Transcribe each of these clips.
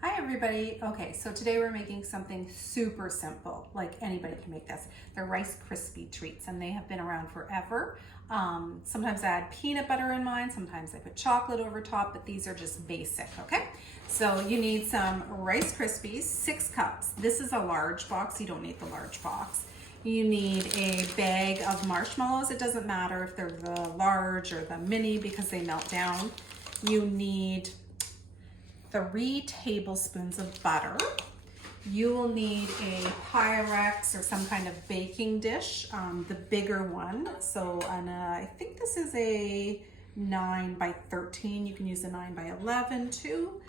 Hi everybody. Okay, so today we're making something super simple, like anybody can make this. They're Rice Krispie treats and they have been around forever. Sometimes I add peanut butter in mine, sometimes I put chocolate over top, but these are just basic, okay? So you need some Rice Krispies, 6 cups. This is a large box, you don't need the large box. You need a bag of marshmallows. It doesn't matter if they're the large or the mini because they melt down. You need 3 tablespoons of butter. You will need a Pyrex or some kind of baking dish, the bigger one. So I think this is a 9 by 13. You can use a 9 by 11 too.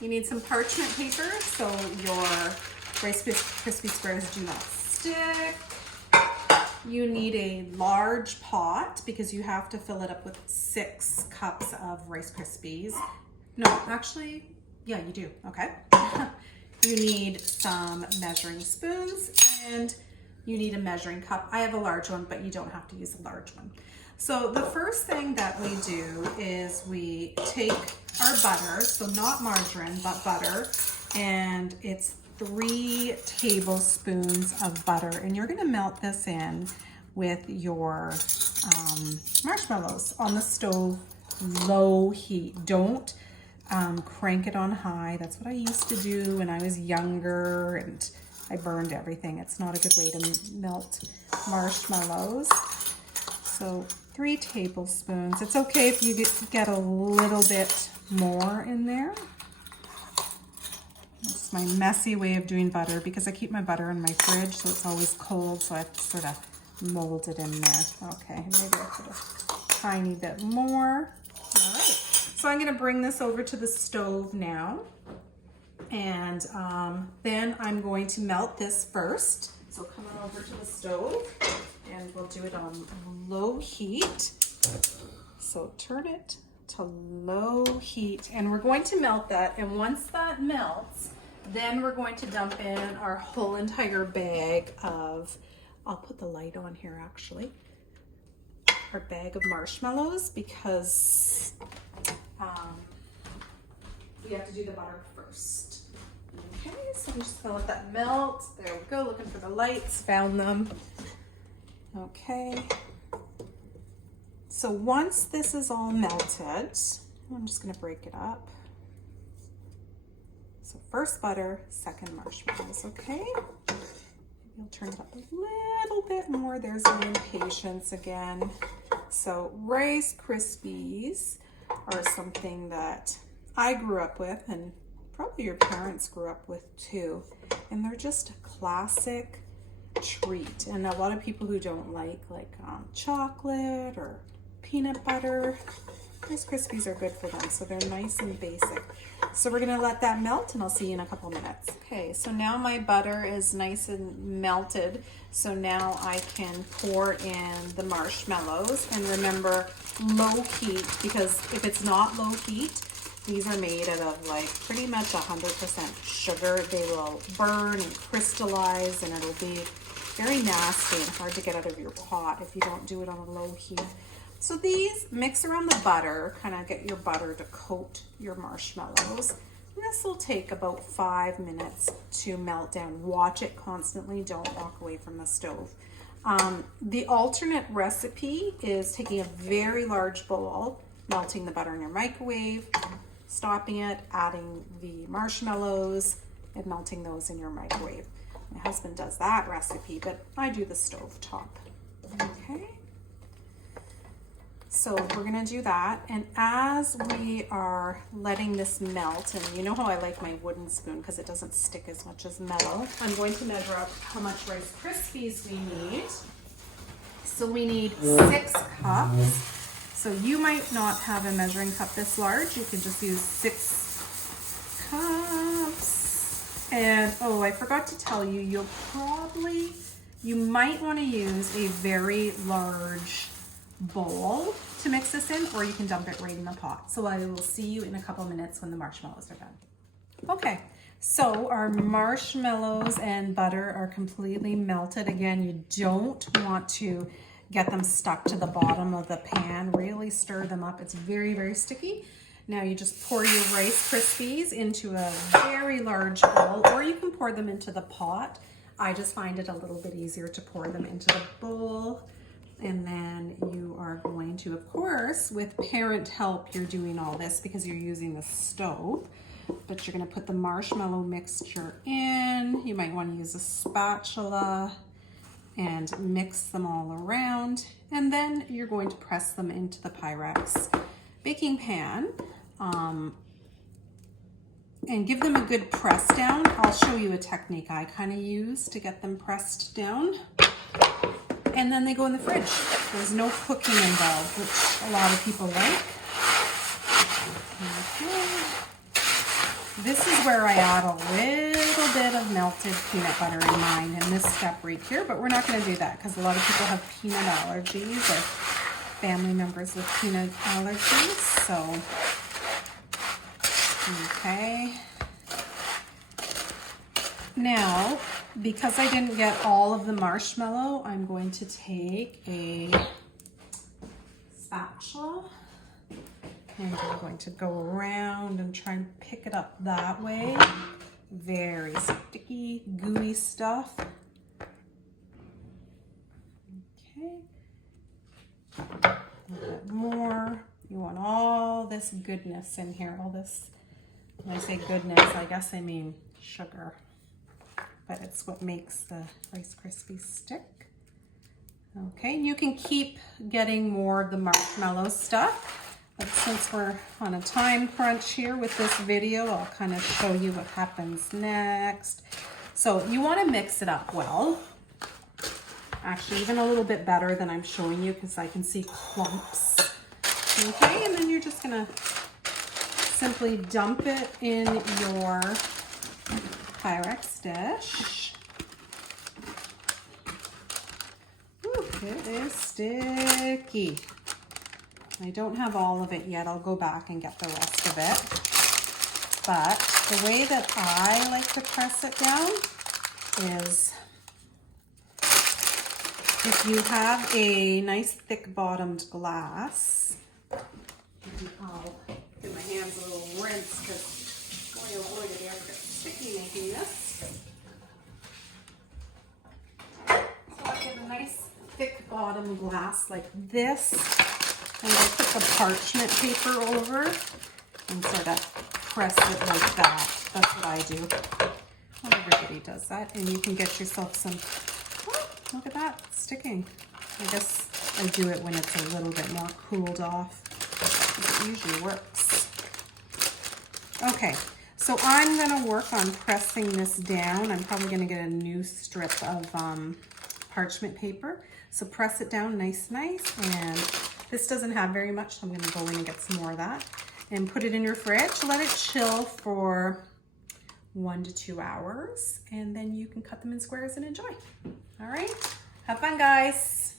You need some parchment paper so your Rice Krispie squares do not stick. You need a large pot because you have to fill it up with 6 cups of Rice Krispies. No, actually, yeah, you do, okay. You need some measuring spoons and you need a measuring cup. I have a large one, but you don't have to use a large one. So the first thing that we do is we take our butter, so not margarine, but butter, and it's 3 tablespoons of butter, and you're gonna melt this in with your marshmallows on the stove, low heat. Don't crank it on high. That's what I used to do when I was younger and I burned everything. It's not a good way to melt marshmallows. So 3 tablespoons. It's okay if you get a little bit more in there. It's my messy way of doing butter because I keep my butter in my fridge so it's always cold, so I have to sort of mold it in there. Okay, maybe I'll put a tiny bit more. All right. So I'm gonna bring this over to the stove now, and then I'm going to melt this first. So come on over to the stove, and we'll do it on low heat. So turn it to low heat, and we're going to melt that, and once that melts, then we're going to dump in our whole entire bag of, I'll put the light on here actually, our bag of marshmallows because we have to do the butter first. Okay, so I'm just gonna let that melt. There we go, looking for the lights, found them. Okay, so once this is all melted, I'm just gonna break it up. So first butter, second marshmallows, okay? You'll turn it up a little bit more. There's the impatience again. So Rice Krispies are something that I grew up with, and probably your parents grew up with too. And they're just a classic treat. And a lot of people who don't like chocolate or peanut butter, Rice Krispies are good for them. So they're nice and basic. So we're gonna let that melt and I'll see you in a couple minutes. Okay, so now my butter is nice and melted. So now I can pour in the marshmallows, and remember low heat, because if it's not low heat, these are made out of like pretty much 100% sugar. They will burn and crystallize, and it'll be very nasty and hard to get out of your pot if you don't do it on a low heat. So these, mix around the butter, kind of get your butter to coat your marshmallows. And this will take about 5 minutes to melt down. Watch it constantly, don't walk away from the stove. The alternate recipe is taking a very large bowl, melting the butter in your microwave, stopping it, adding the marshmallows, and melting those in your microwave. My husband does that recipe, but I do the stove top. Okay. So we're gonna do that, and as we are letting this melt, and you know how I like my wooden spoon because it doesn't stick as much as metal, I'm going to measure up how much Rice Krispies we need. So we need 6 cups. So you might not have a measuring cup this large. You can just use 6 cups. And oh, I forgot to tell you, you might want to use a very large bowl to mix this in, or you can dump it right in the pot. So I will see you in a couple minutes when the marshmallows are done. Okay, so our marshmallows and butter are completely melted. Again, you don't want to get them stuck to the bottom of the pan. Really stir them up. It's very, very sticky. Now you just pour your Rice Krispies into a very large bowl, or you can pour them into the pot. I just find it a little bit easier to pour them into the bowl. And then you are going to, of course, with parent help, you're doing all this because you're using the stove, but you're gonna put the marshmallow mixture in. You might wanna use a spatula and mix them all around. And then you're going to press them into the Pyrex baking pan and give them a good press down. I'll show you a technique I kind of use to get them pressed down. And then they go in the fridge. There's no cooking involved, which a lot of people like. Okay. This is where I add a little bit of melted peanut butter in mine in this step right here, but we're not going to do that because a lot of people have peanut allergies or family members with peanut allergies. So, okay. Now, because I didn't get all of the marshmallow, I'm going to take a spatula and I'm going to go around and try and pick it up that way. Very sticky, gooey stuff. Okay. A little bit more. You want all this goodness in here, all this, when I say goodness, I guess I mean sugar. But it's what makes the Rice Krispies stick. Okay, you can keep getting more of the marshmallow stuff, but since we're on a time crunch here with this video, I'll kind of show you what happens next. So you want to mix it up well. Actually, even a little bit better than I'm showing you because I can see clumps. Okay, and then you're just gonna simply dump it in your Pyrex dish. Ooh, it is sticky. I don't have all of it yet. I'll go back and get the rest of it. But the way that I like to press it down is if you have a nice thick bottomed glass, I'll give my hands a little rinse because I'm going to avoid it ever gets sticky making this. So I'll get a nice thick bottom glass like this, and I'll put the parchment paper over and sort of press it like that. That's what I do. Not everybody does that, and you can get yourself some. Oh, look at that, it's sticking. I guess I do it when it's a little bit more cooled off. It usually works. Okay, so I'm gonna work on pressing this down. I'm probably gonna get a new strip of parchment paper. So press it down nice, and this doesn't have very much, so I'm gonna go in and get some more of that. And put it in your fridge, let it chill for 1 to 2 hours, and then you can cut them in squares and enjoy. All right, have fun, guys.